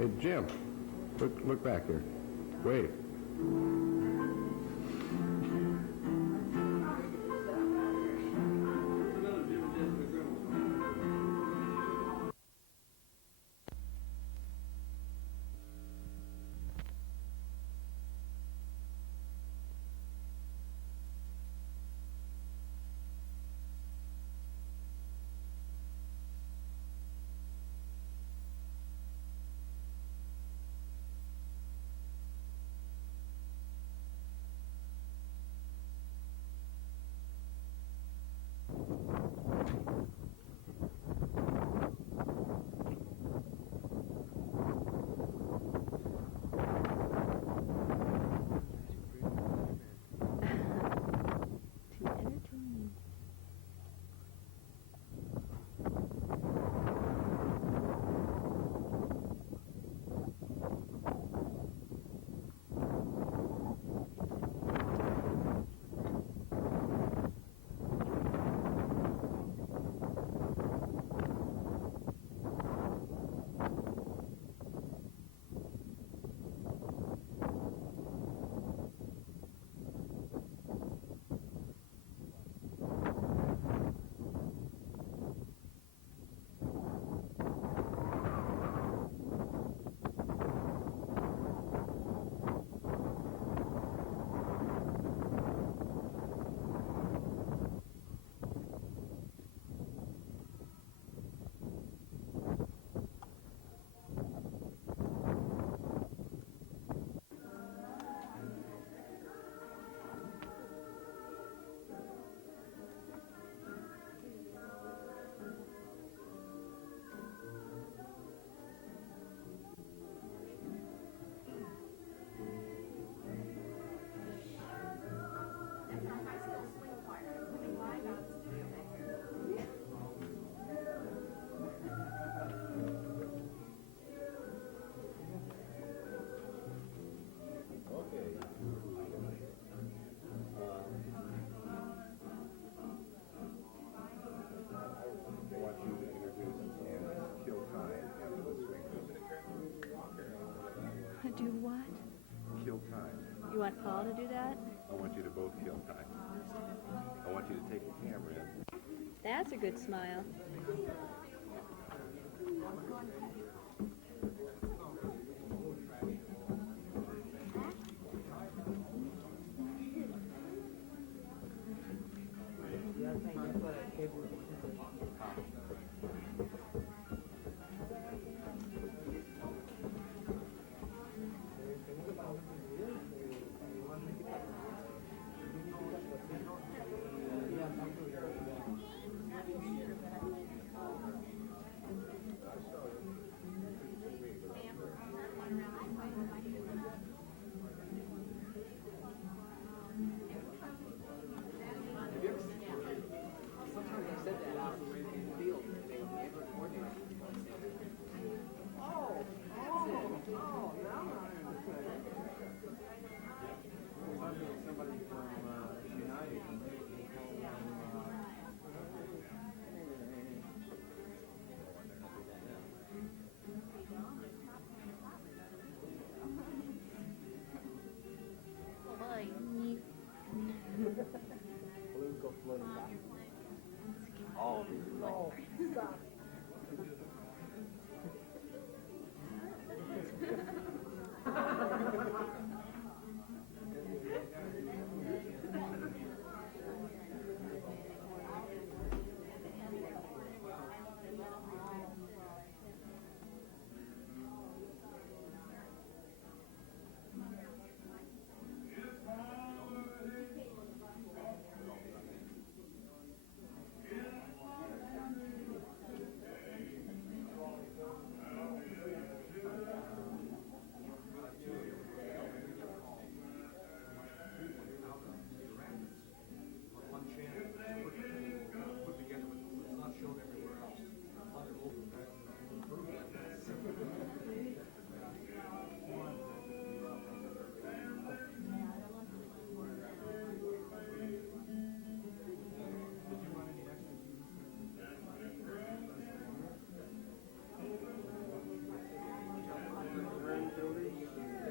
Hey, Jim, look back here. Wave. Do what? Kill time. You want Paul to do that? I want you to both kill time. I want you to take the camera in. That's a good smile. Balloons go floating back. Oh, no. Stop.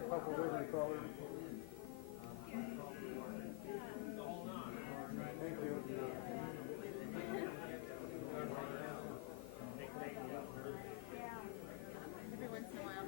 Couple different colors. Thank you. Every once in a while.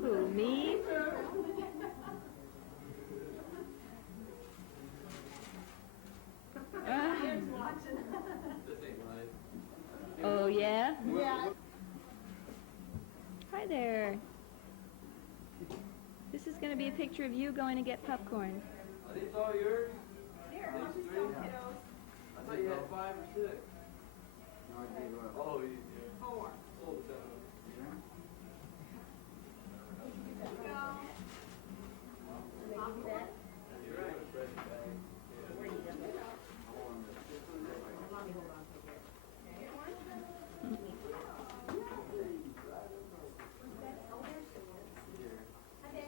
Who, me? Oh, yeah? Yeah. Hi there. This is going to be a picture of you going to get popcorn. Are these all yours? Here, These watch three? yourself, kiddos. I thought you had 5 or 6. Oh, you did. 4. Oh, 7. You're right. Fresh bag.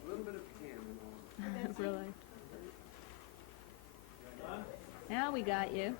A little bit of pecan in one. Really? Now we got you.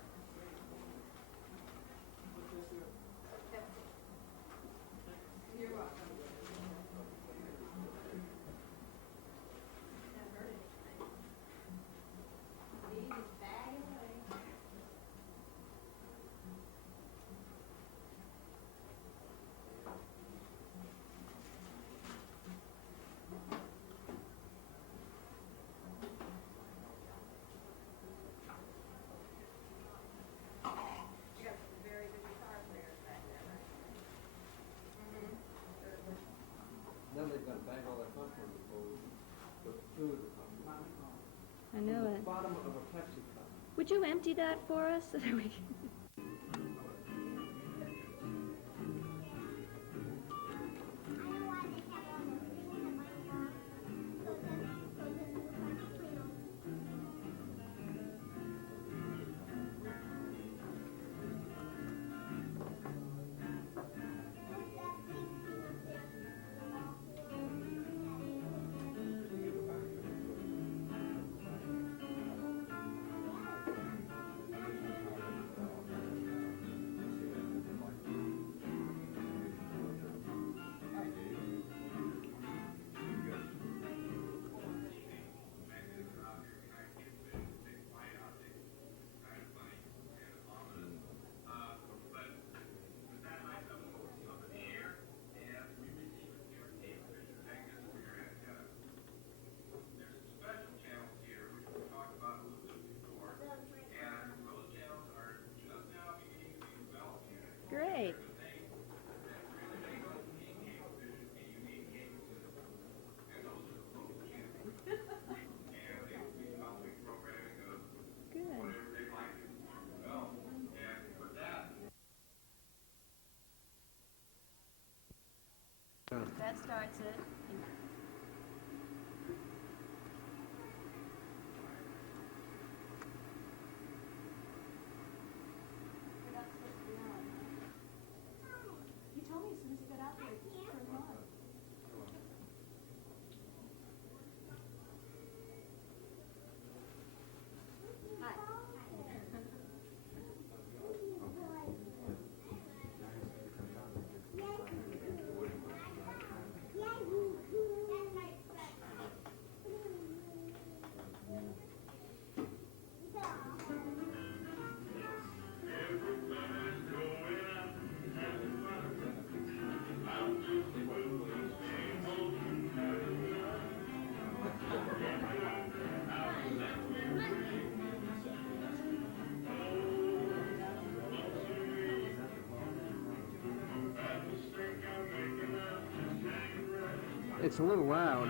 Then they've got to bag all that popcorn before we put food I know it. bottom of a Pepsi cup. Would you empty that for us so that we can... Great. Good. That starts it. It's a little loud.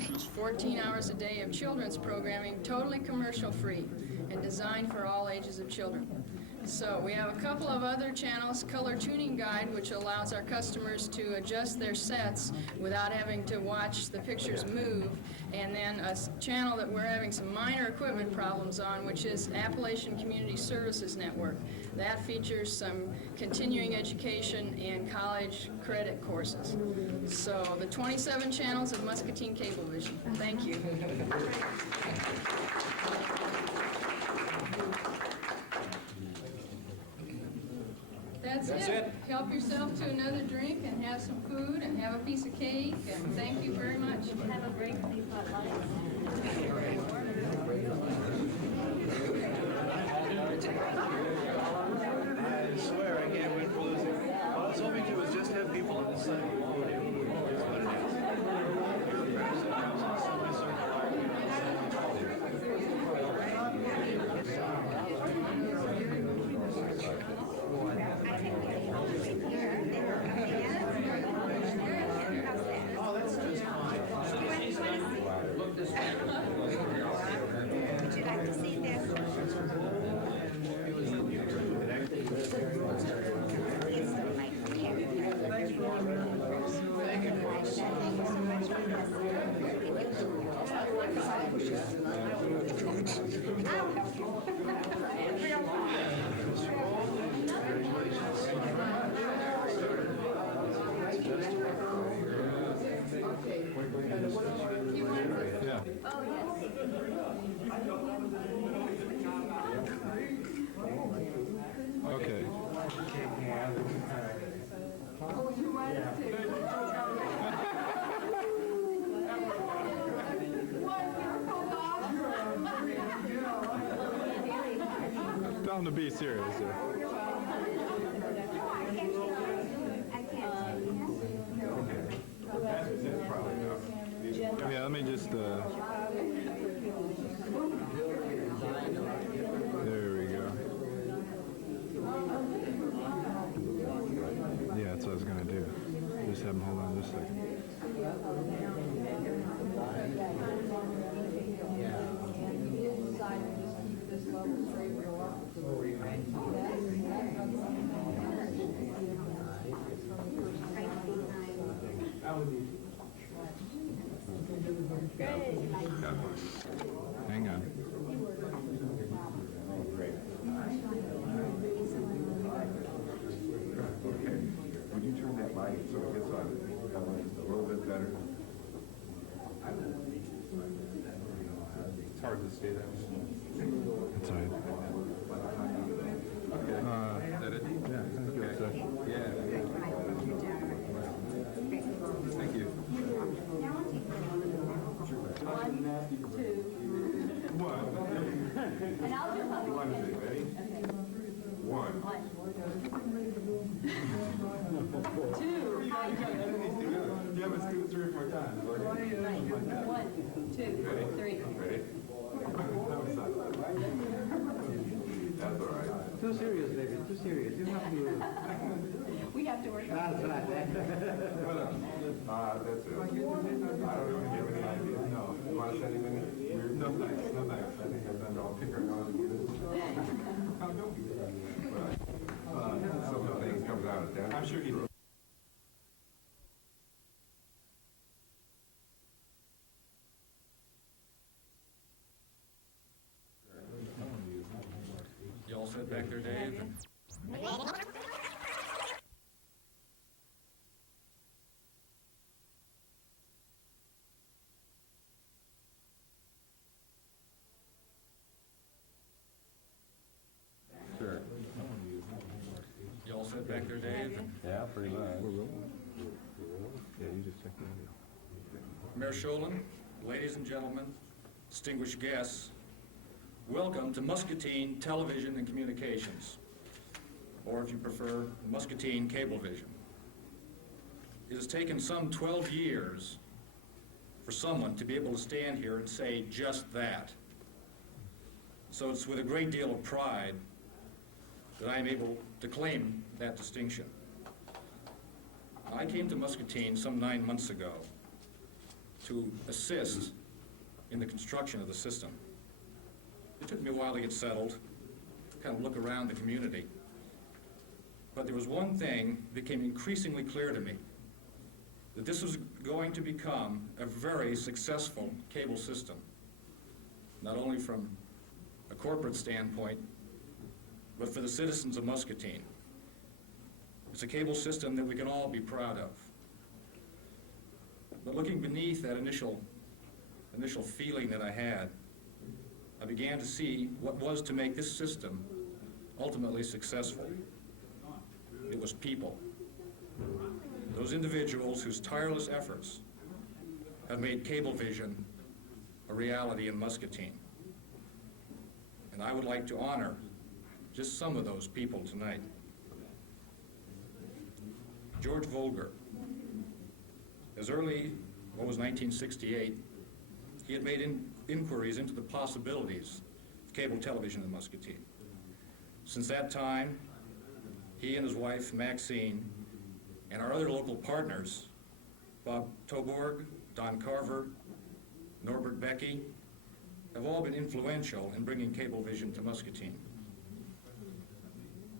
It's 14 hours a day of children's programming, totally commercial-free and designed for all ages of children. So we have a couple of other channels, Color Tuning Guide, which allows our customers to adjust their sets without having to watch the pictures move, and then a channel that we're having some minor equipment problems on, which is Appalachian Community Services Network. That features some continuing education and college credit courses. So the 27 channels of Muscatine Cablevision. Thank you. That's it. Help yourself to another drink and have some food and have a piece of cake, and thank you very much. Have a break, please, hot lights. I swear I can't win for losing. All I was hoping to was just have people on the side of the podium. That's what Oh, that's just fine. Would you like to see this? Yeah. Oh, yes. Okay. Tell them to be serious here. Yeah, let me just, there we go. Yeah, that's what I was going to do. Just have them hold on just a second. Hang on. Would you turn that mic so it gets on a little bit better? It's hard to say that. That's all right. Okay. Is that it? Yeah, thank you. Okay. Yeah. Thank you. And I'll do something. Ready? One. Two. Yeah, let's do it 3 or 4 times. Okay. 2, 3. Ready? That's all right. Too serious, baby. Too serious. You have to. We have to work. That's right. That's it. I don't really have any idea. No. You want to send him any weird? No thanks. No thanks. I think I've done it all. Pick our nose and get it. Some of the things comes out of that. I'm sure he. You all sit back there, Dave? Sure. You all sit back there, Dave? Yeah, pretty much. Yeah, you just check that out. Mayor Schauland, ladies and gentlemen, distinguished guests, welcome to Muscatine Television and Communications, or if you prefer, Muscatine Cablevision. It has taken some 12 years for someone to be able to stand here and say just that. So it's with a great deal of pride that I am able to claim that distinction. I came to Muscatine some 9 months ago to assist in the construction of the system. It took me a while to get settled, kind of look around the community. But there was one thing that became increasingly clear to me, that this was going to become a very successful cable system, not only from a corporate standpoint, but for the citizens of Muscatine. It's a cable system that we can all be proud of. But looking beneath that initial feeling that I had, I began to see what was to make this system ultimately successful. It was people. Those individuals whose tireless efforts have made Cablevision a reality in Muscatine. And I would like to honor just some of those people tonight. George Volger, as early, 1968, he had made inquiries into the possibilities of cable television in Muscatine. Since that time, he and his wife, Maxine, and our other local partners, Bob Toborg, Don Carver, Norbert Becky, have all been influential in bringing Cablevision to Muscatine.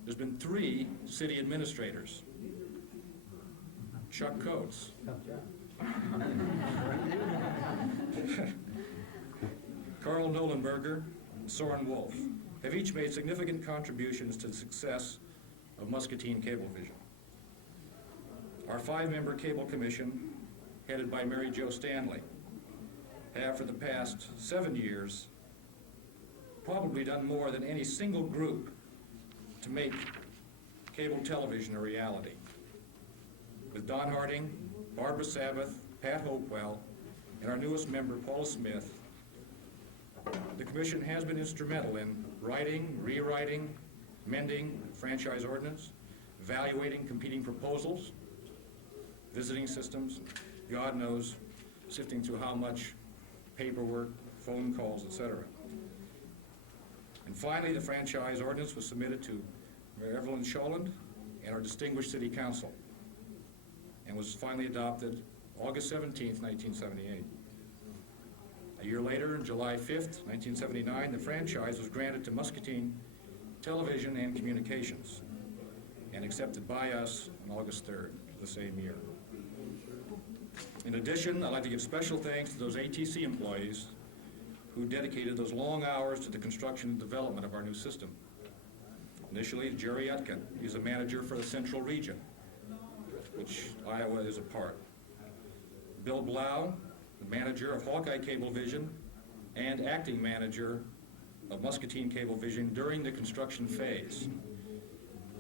There's been 3 city administrators. Chuck Coates, Carl Nolenberger, and Soren Wolf have each made significant contributions to the success of Muscatine Cablevision. Our 5-member Cable Commission, headed by Mary Jo Stanley, have for the past 7 years probably done more than any single group to make cable television a reality. With Don Harding, Barbara Sabbath, Pat Hopewell, and our newest member, Paula Smith, the Commission has been instrumental in writing, rewriting, mending franchise ordinance, evaluating competing proposals, visiting systems, God knows, sifting through how much paperwork, phone calls, etc. And finally, the franchise ordinance was submitted to Mayor Evelyn Schauland and our distinguished City Council, and was finally adopted August 17th, 1978. A year later, on July 5th, 1979, the franchise was granted to Muscatine Television and Communications and accepted by us on August 3rd of the same year. In addition, I'd like to give special thanks to those ATC employees who dedicated those long hours to the construction and development of our new system. Initially, Jerry Utkin, he's a manager for the Central Region, which Iowa is a part. Bill Blau, the manager of Hawkeye Cablevision and acting manager of Muscatine Cablevision during the construction phase.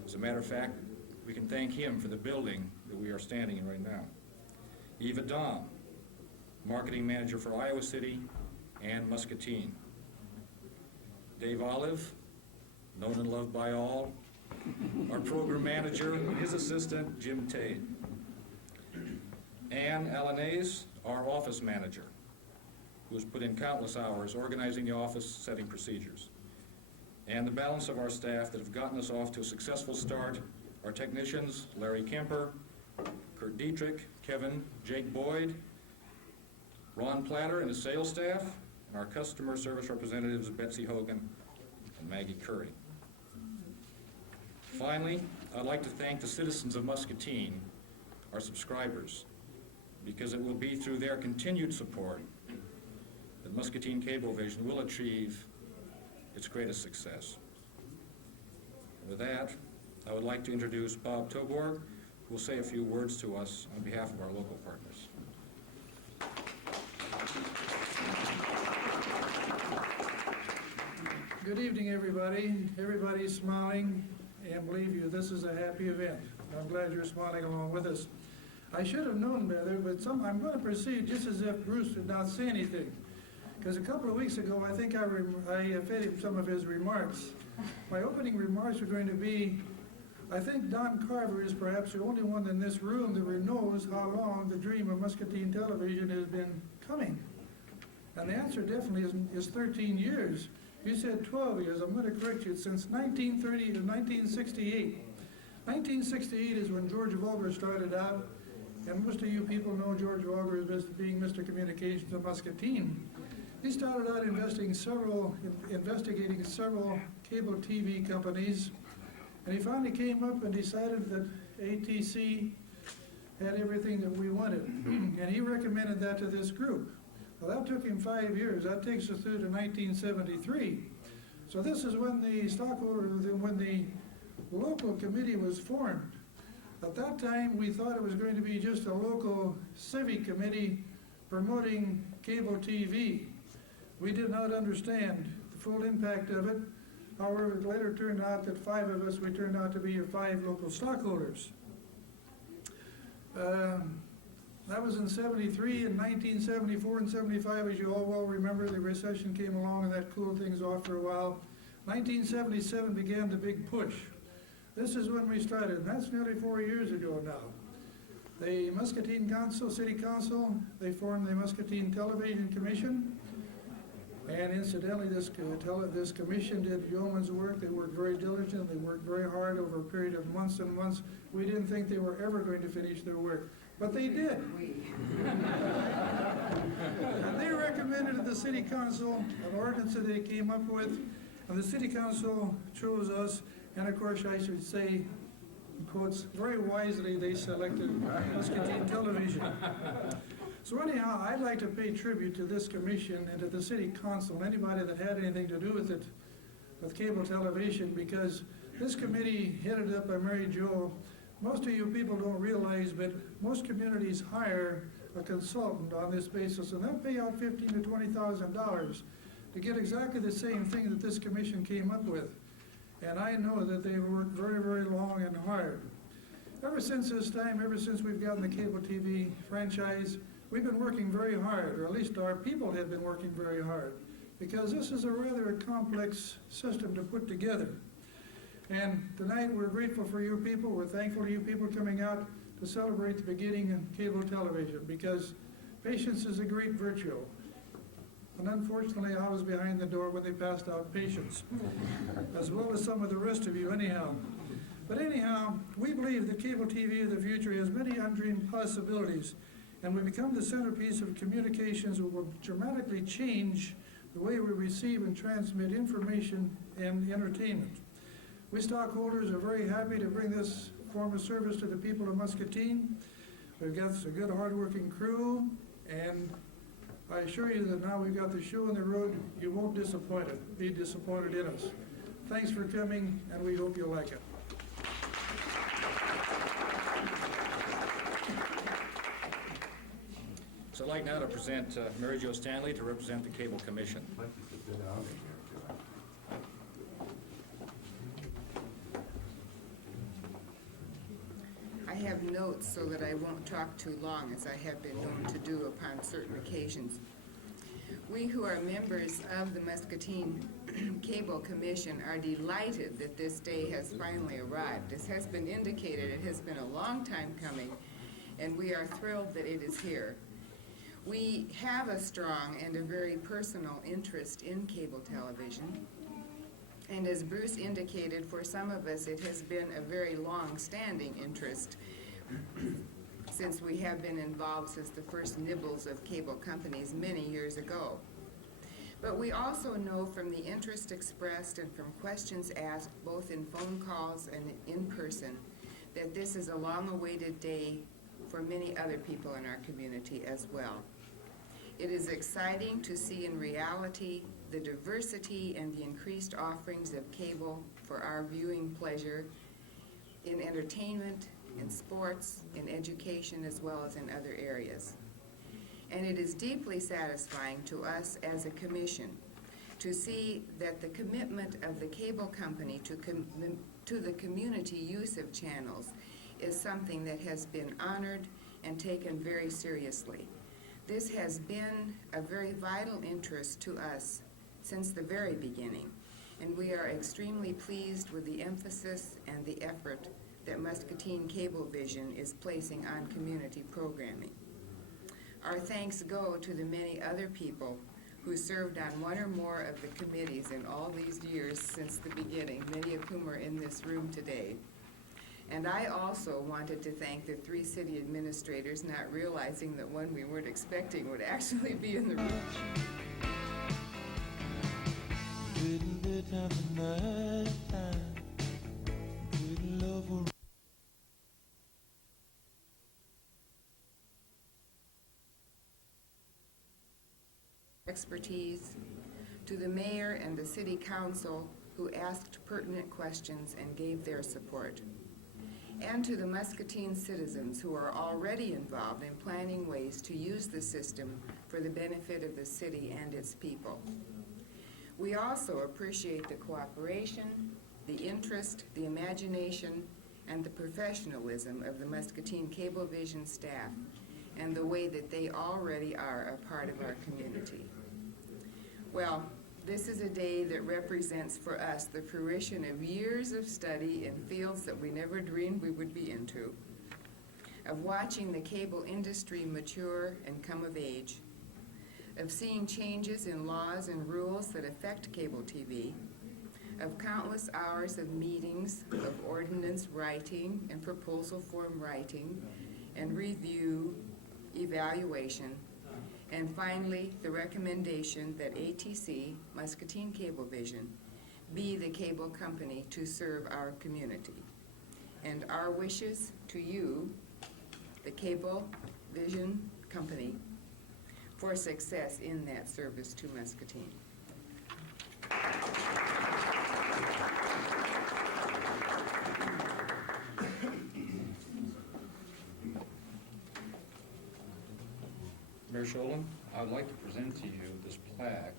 As a matter of fact, we can thank him for the building that we are standing in right now. Eva Dahm, marketing manager for Iowa City and Muscatine. Dave Olive, known and loved by all, our program manager and his assistant, Jim Tade. Ann Alanaise, our office manager. who has put in countless hours organizing the office, setting procedures. And the balance of our staff that have gotten us off to a successful start, our technicians, Larry Kemper, Kurt Dietrich, Kevin, Jake Boyd, Ron Platter and his sales staff, and our customer service representatives, Betsy Hogan and Maggie Curry. Finally, I'd like to thank the citizens of Muscatine, our subscribers, because it will be through their continued support that Muscatine Cablevision will achieve its greatest success. And with that, I would like to introduce Bob Toborg, who will say a few words to us on behalf of our local partners. Good evening, everybody. Everybody's smiling, and believe you, this is a happy event. I'm glad you're smiling along with us. I should have known better, but I'm going to proceed just as if Bruce did not say anything. Because a couple of weeks ago, I think I fed him some of his remarks. My opening remarks are going to be, I think Don Carver is perhaps the only one in this room that knows how long the dream of Muscatine Television has been coming. And the answer definitely is 13 years. You said 12 years. I'm going to correct you. Since 1930 to 1968. 1968 is when George Vulgar started out, and most of you people know George Vulgar as being Mr. Communications of Muscatine. He started out investigating several cable TV companies, and he finally came up and decided that ATC had everything that we wanted, and he recommended that to this group. Well, that took him 5 years. That takes us through to 1973. So this is when when the local committee was formed. At that time, we thought it was going to be just a local civic committee promoting cable TV. We did not understand the full impact of it. However, it later turned out that 5 of us, we turned out to be your 5 local stockholders. That was in 73. In 1974 and 75, as you all well remember, the recession came along and that cooled things off for a while. 1977 began the big push. This is when we started, and that's nearly 4 years ago now. The Muscatine Council, City Council, they formed the Muscatine Television Commission. And incidentally, this commission did yeoman's work. They worked very diligently. They worked very hard over a period of months and months. We didn't think they were ever going to finish their work, but they did. And they recommended to the City Council an ordinance that they came up with, and the City Council chose us. And of course, I should say, in quotes, very wisely, they selected Muscatine Television. So anyhow, I'd like to pay tribute to this commission and to the City Council and anybody that had anything to do with it, with cable television, because this committee, headed up by Mary Jo, most of you people don't realize, but most communities hire a consultant on this basis, and they'll pay out $15,000 to $20,000 to get exactly the same thing that this commission came up with. And I know that they worked very, very long and hard. Ever since this time, ever since we've gotten the cable TV franchise, we've been working very hard, or at least our people have been working very hard, because this is a rather complex system to put together. And tonight we're grateful for you people. We're thankful to you people coming out to celebrate the beginning of cable television, because patience is a great virtue. And unfortunately, I was behind the door when they passed out patience, as well as some of the rest of you anyhow. But anyhow, we believe that cable TV of the future has many undreamed possibilities, and will become the centerpiece of communications that will dramatically change the way we receive and transmit information and entertainment. We stockholders are very happy to bring this form of service to the people of Muscatine. We've got a good, hard-working crew, and I assure you that now we've got the show on the road, you won't be disappointed in us. Thanks for coming, and we hope you'll like it. So I'd like now to present Mary Jo Stanley to represent the Cable Commission. I have notes so that I won't talk too long, as I have been known to do upon certain occasions. We who are members of the Muscatine Cable Commission are delighted that this day has finally arrived. As has been indicated, it has been a long time coming, and we are thrilled that it is here. We have a strong and a very personal interest in cable television. And as Bruce indicated, for some of us it has been a very long-standing interest since we have been involved since the first nibbles of cable companies many years ago. But we also know from the interest expressed and from questions asked both in phone calls and in person that this is a long-awaited day for many other people in our community as well. It is exciting to see in reality the diversity and the increased offerings of cable for our viewing pleasure in entertainment, in sports, in education, as well as in other areas. And it is deeply satisfying to us as a commission to see that the commitment of the cable company to the community use of channels is something that has been honored and taken very seriously. This has been a very vital interest to us since the very beginning, and we are extremely pleased with the emphasis and the effort that Muscatine Cablevision is placing on community programming. Our thanks go to the many other people who served on one or more of the committees in all these years since the beginning, many of whom are in this room today. And I also wanted to thank the 3 city administrators, not realizing that one we weren't expecting would actually be in the room. Expertise, to the mayor and the city council who asked pertinent questions and gave their support, and to the Muscatine citizens who are already involved in planning ways to use the system for the benefit of the city and its people. We also appreciate the cooperation, the interest, the imagination, and the professionalism of the Muscatine Cablevision staff and the way that they already are a part of our community. Well, this is a day that represents for us the fruition of years of study in fields that we never dreamed we would be into, of watching the cable industry mature and come of age, of seeing changes in laws and rules that affect cable TV, of countless hours of meetings, of ordinance writing and proposal form writing and review, evaluation, and finally, the recommendation that ATC, Muscatine Cablevision, be the cable company to serve our community. And our wishes to you, the Cablevision company, for success in that service to Muscatine. Mayor Schauland, I would like to present to you this plaque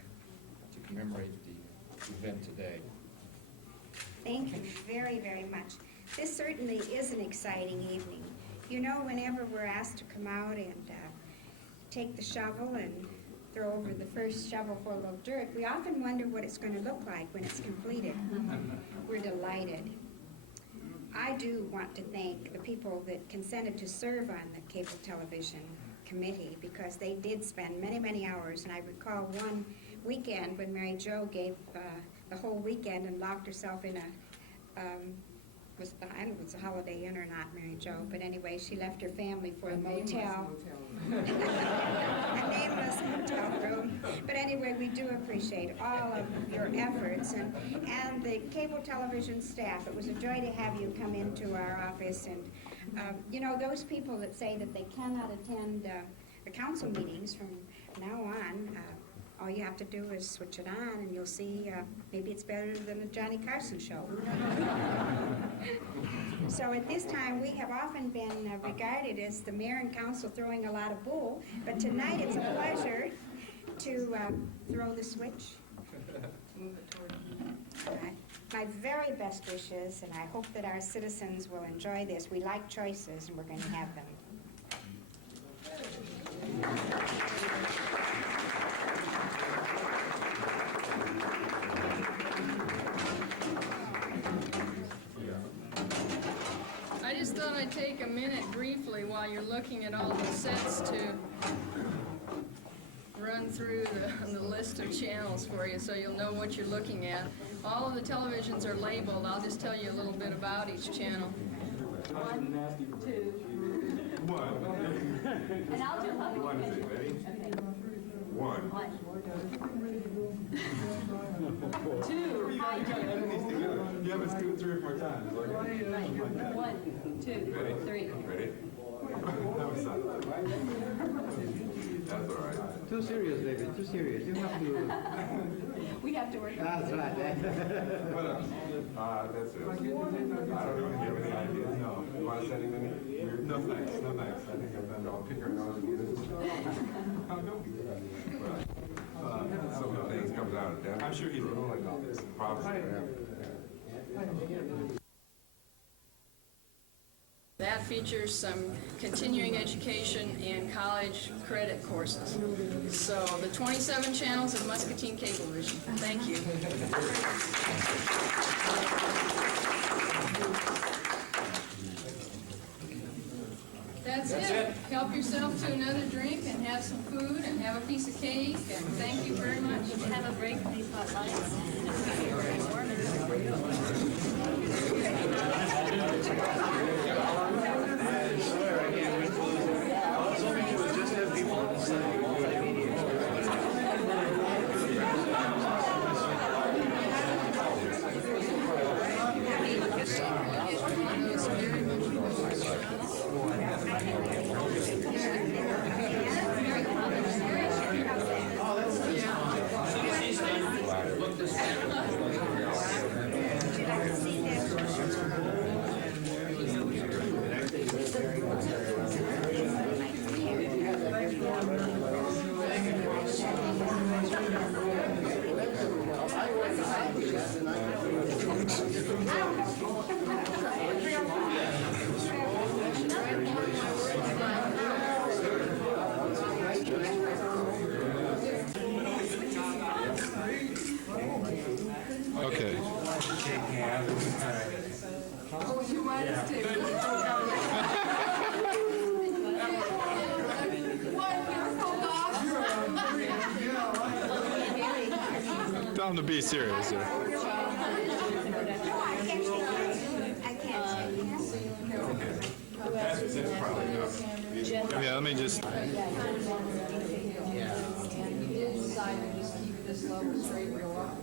to commemorate the event today. Thank you very, very much. This certainly is an exciting evening. You know, whenever we're asked to come out and take the shovel and throw over the first shovelful of dirt, we often wonder what it's going to look like when it's completed. We're delighted. I do want to thank the people that consented to serve on the Cable Television Committee, because they did spend many, many hours, and I recall one weekend when Mary Jo gave the whole weekend and locked herself in a, I don't know if it's a Holiday Inn or not, Mary Jo, but anyway, she left her family for a motel. A nameless motel room. But anyway, we do appreciate all of your efforts, and the cable television staff. It was a joy to have you come into our office, and you know, those people that say that they cannot attend the council meetings from now on, all you have to do is switch it on and you'll see maybe it's better than the Johnny Carson show. So at this time, we have often been regarded as the mayor and council throwing a lot of bull, but tonight it's a pleasure to throw the switch. My very best wishes, and I hope that our citizens will enjoy this. We like choices, and we're going to have them. I just thought I'd take a minute briefly while you're looking at all the sets to run through the list of channels for you so you'll know what you're looking at. All of the televisions are labeled. I'll just tell you a little bit about each channel. 1, 2. And I'll do puppy. One is it, ready? Okay. One. 2. High jump. You haven't screwed 3 or 4 times. Right. 1, 2, 3. Ready? That was something. That's all right. Too serious, David, too serious. You have to... We have to work on That's right. What else? That's it. I don't even have any ideas. No. You want to send him any? No thanks. No thanks. I think I've done all pick her nose and get it. How don't we? Some of the things comes out of that. I'm sure he's rolling all this. Probably. That features some continuing education and college credit courses. So the 27 channels of Muscatine Cablevision. Thank you. That's it. Help yourself to another drink and have some food and have a piece of cake, and thank you very much. Have a break from these hot lights. Okay. Oh, you want us to? Tell him to be serious here. I can't say yes. Yeah, let me just... Just keep this level straight and go up.